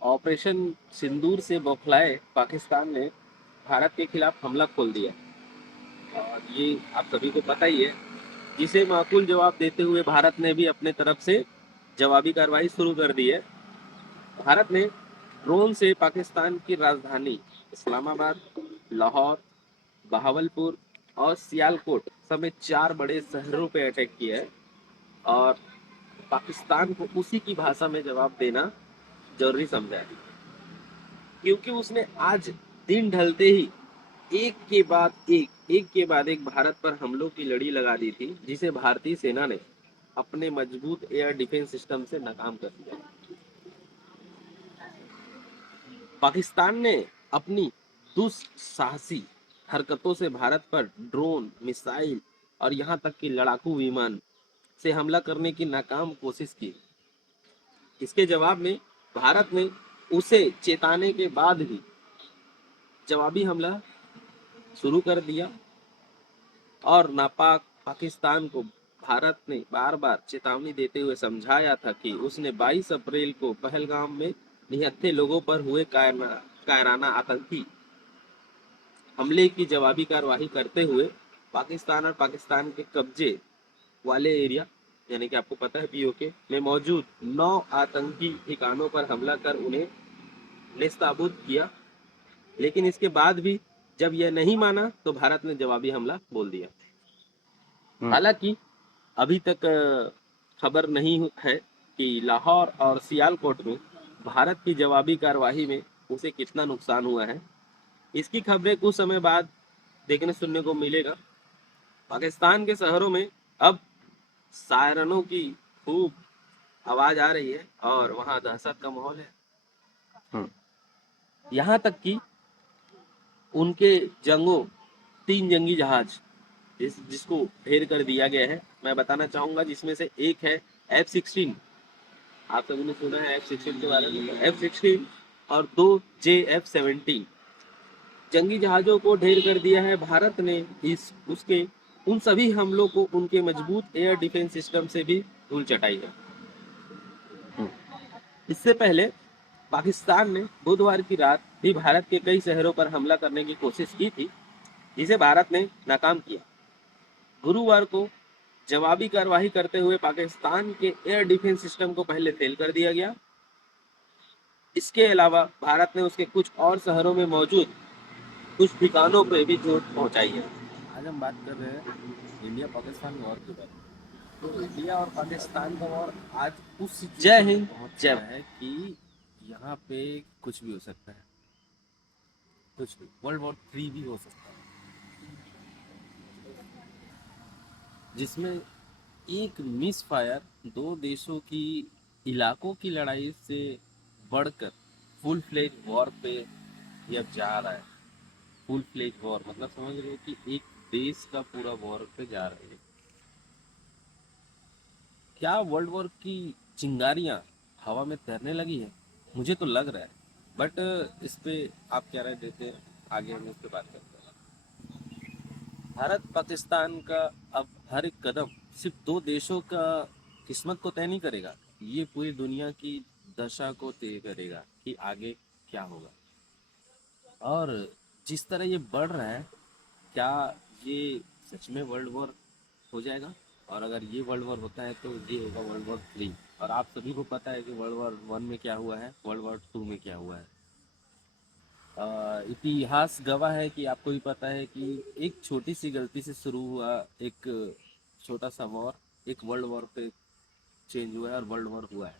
Operation सिंदूर से बौखलाए पाकिस्तान ने भारत के खिलाफ हमला खोल दिया। और ये आप सभी को पता ही है, जिसे माकूल जवाब देते हुए भारत ने भी अपने तरफ से जवाबी कार्रवाई शुरू कर दी है। भारत ने ड्रोन से पाकिस्तान की राजधानी इस्लामाबाद, लाहौर, बहावलपुर और सियालकोट समेत 4 बड़े शहरों पे अटैक किया है। और पाकिस्तान को उसी की भाषा में जवाब देना जरूरी समझा है, क्योंकि उसने आज दिन ढलते ही एक के बाद एक भारत पर हमलों की लड़ी लगा दी थी, जिसे भारतीय सेना ने अपने मजबूत एयर डिफेंस सिस्टम से नाकाम कर दिया। पाकिस्तान ने अपनी दुस्साहसी हरकतों से भारत पर ड्रोन, मिसाइल और यहां तक कि लड़ाकू विमान से हमला करने की नाकाम कोशिश की। इसके जवाब में भारत ने उसे चेताने के बाद भी जवाबी हमला शुरू कर दिया। और नापाक पाकिस्तान को भारत ने बार बार चेतावनी देते हुए समझाया था कि उसने 22 अप्रैल को पहलगाम में निहत्थे लोगों पर हुए कायराना आतंकी हमले की जवाबी कार्रवाई करते हुए पाकिस्तान और पाकिस्तान के कब्जे वाले एरिया, यानी कि आपको पता है पीओके में मौजूद 9 आतंकी ठिकानों पर हमला कर उन्हें नेस्तनाबूद किया। लेकिन इसके बाद भी जब यह नहीं माना तो भारत ने जवाबी हमला बोल दिया। हालांकि अभी तक खबर नहीं है कि लाहौर और सियालकोट में भारत की जवाबी कार्रवाई में उसे कितना नुकसान हुआ है। इसकी खबरें कुछ समय बाद देखने सुनने को मिलेगा। पाकिस्तान के शहरों में अब सायरनों की खूब आवाज आ रही है और वहां दहशत का माहौल है। यहाँ तक कि उनके जंगों 3 जंगी जहाज जिसको ढेर कर दिया गया है, मैं बताना चाहूंगा, जिसमें से एक है F-16। आप सभी ने सुना है F-16 के बारे में। F-16 और 2 JF-17 जंगी जहाजों को ढेर कर दिया है भारत ने। इस उसके उन सभी हमलों को उनके मजबूत एयर डिफेंस सिस्टम से भी धूल चटाई है। इससे पहले पाकिस्तान ने बुधवार की रात भी भारत के कई शहरों पर हमला करने की कोशिश की थी, जिसे भारत ने नाकाम किया। गुरुवार को जवाबी कार्रवाई करते हुए पाकिस्तान के एयर डिफेंस सिस्टम को पहले फेल कर दिया गया। इसके अलावा भारत ने उसके कुछ और शहरों में मौजूद कुछ ठिकानों पर भी चोट पहुंचाई है। आज हम बात कर रहे हैं इंडिया पाकिस्तान वॉर के बारे में। तो इंडिया और पाकिस्तान का वॉर आज उस जय हिंद जय है कि यहाँ पे कुछ भी हो सकता है, कुछ भी। वर्ल्ड वॉर 3 भी हो सकता है, जिसमें एक मिस फायर 2 देशों की इलाकों की लड़ाई से बढ़कर फुल फ्लेज वॉर पे ये अब जा रहा है। फुल फ्लेज वॉर मतलब समझ रहे हो कि एक देश का पूरा वॉर पे जा रहे हैं। क्या वर्ल्ड वॉर की चिंगारियां हवा में तैरने लगी है? मुझे तो लग रहा है। बट इस पे आप क्या राय देते हैं, आगे हम इस पे बात करते हैं। भारत पाकिस्तान का अब हर एक कदम सिर्फ 2 देशों का किस्मत को तय नहीं करेगा, ये पूरी दुनिया की दशा को तय करेगा कि आगे क्या होगा। और जिस तरह ये बढ़ रहा है, क्या ये सच में वर्ल्ड वॉर हो जाएगा? और अगर ये वर्ल्ड वॉर होता है तो ये होगा वर्ल्ड वॉर 3। और आप सभी को पता है कि वर्ल्ड वॉर 1 में क्या हुआ है, वर्ल्ड वॉर 2 में क्या हुआ है। इतिहास गवाह है कि आपको भी पता है कि एक छोटी सी गलती से शुरू हुआ एक छोटा सा वॉर एक वर्ल्ड वॉर पे चेंज हुआ है और वर्ल्ड वॉर हुआ है,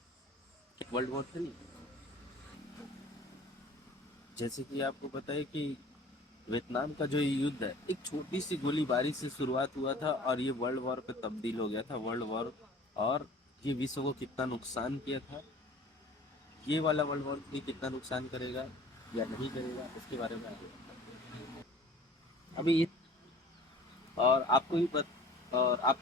वर्ल्ड वॉर 3। जैसे कि आपको पता है कि वियतनाम का जो ये युद्ध है, एक छोटी सी गोलीबारी से शुरुआत हुआ था और ये वर्ल्ड वॉर पे तब्दील हो गया था, वर्ल्ड वॉर। और ये विश्व को कितना नुकसान किया था, ये वाला वर्ल्ड वॉर 3 कितना नुकसान करेगा या नहीं करेगा, इसके बारे में आगे अभी। और आपको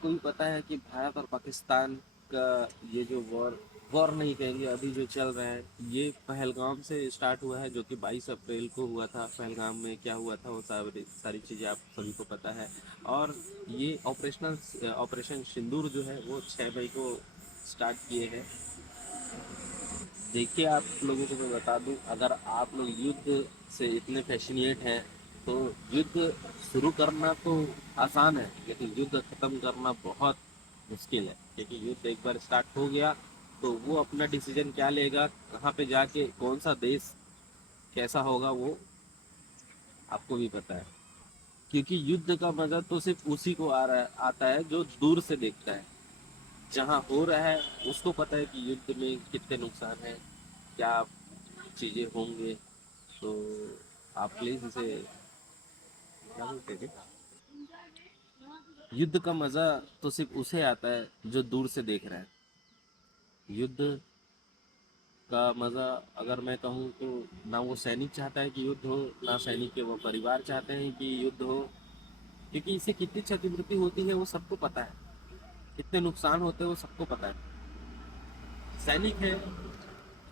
भी पता है कि भारत और पाकिस्तान का ये जो वॉर वॉर नहीं कहेंगे, अभी जो चल रहा है, ये पहलगाम से स्टार्ट हुआ है, जो कि 22 अप्रैल को हुआ था। पहलगाम में क्या हुआ था वो सारी चीज़ें आप सभी को पता है। और ये ऑपरेशन सिंदूर जो है वो 6 मई को स्टार्ट किए हैं, देखिए, आप लोगों को मैं बता दूं, अगर आप लोग युद्ध से इतने पैशनेट हैं तो युद्ध शुरू करना तो आसान है, लेकिन युद्ध खत्म करना बहुत मुश्किल है। क्योंकि युद्ध एक बार स्टार्ट हो गया तो वो अपना डिसीजन क्या लेगा, कहाँ पे जाके कौन सा देश कैसा होगा, वो आपको भी पता है। क्योंकि युद्ध का मजा तो सिर्फ उसी को आता है जो दूर से देखता है। जहाँ हो रहा है उसको पता है कि युद्ध में कितने नुकसान है, क्या चीजें होंगे। तो आप प्लीज इसे क्या बोलते थे, युद्ध का मजा तो सिर्फ उसे आता है जो दूर से देख रहा है। युद्ध का मजा अगर मैं कहूँ तो ना वो सैनिक चाहता है कि युद्ध हो, ना सैनिक के वो परिवार चाहते हैं कि युद्ध हो। क्योंकि इससे कितनी क्षतिपूर्ति होती है वो सबको पता है, कितने नुकसान होते हैं वो सबको पता है। सैनिक है,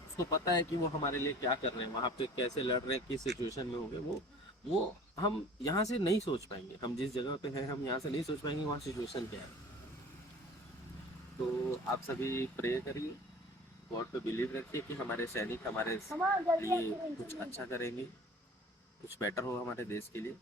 उसको पता है कि वो हमारे लिए क्या कर रहे हैं, वहां पे कैसे लड़ रहे हैं, किस सिचुएशन में होंगे वो हम यहाँ से नहीं सोच पाएंगे। हम जिस जगह पे हैं हम यहाँ से नहीं सोच पाएंगे वहाँ सिचुएशन क्या है। तो आप सभी प्रे करिए, गॉड पे बिलीव रखिए कि हमारे सैनिक हमारे लिए कुछ अच्छा करेंगे, कुछ बेटर हो हमारे देश के लिए।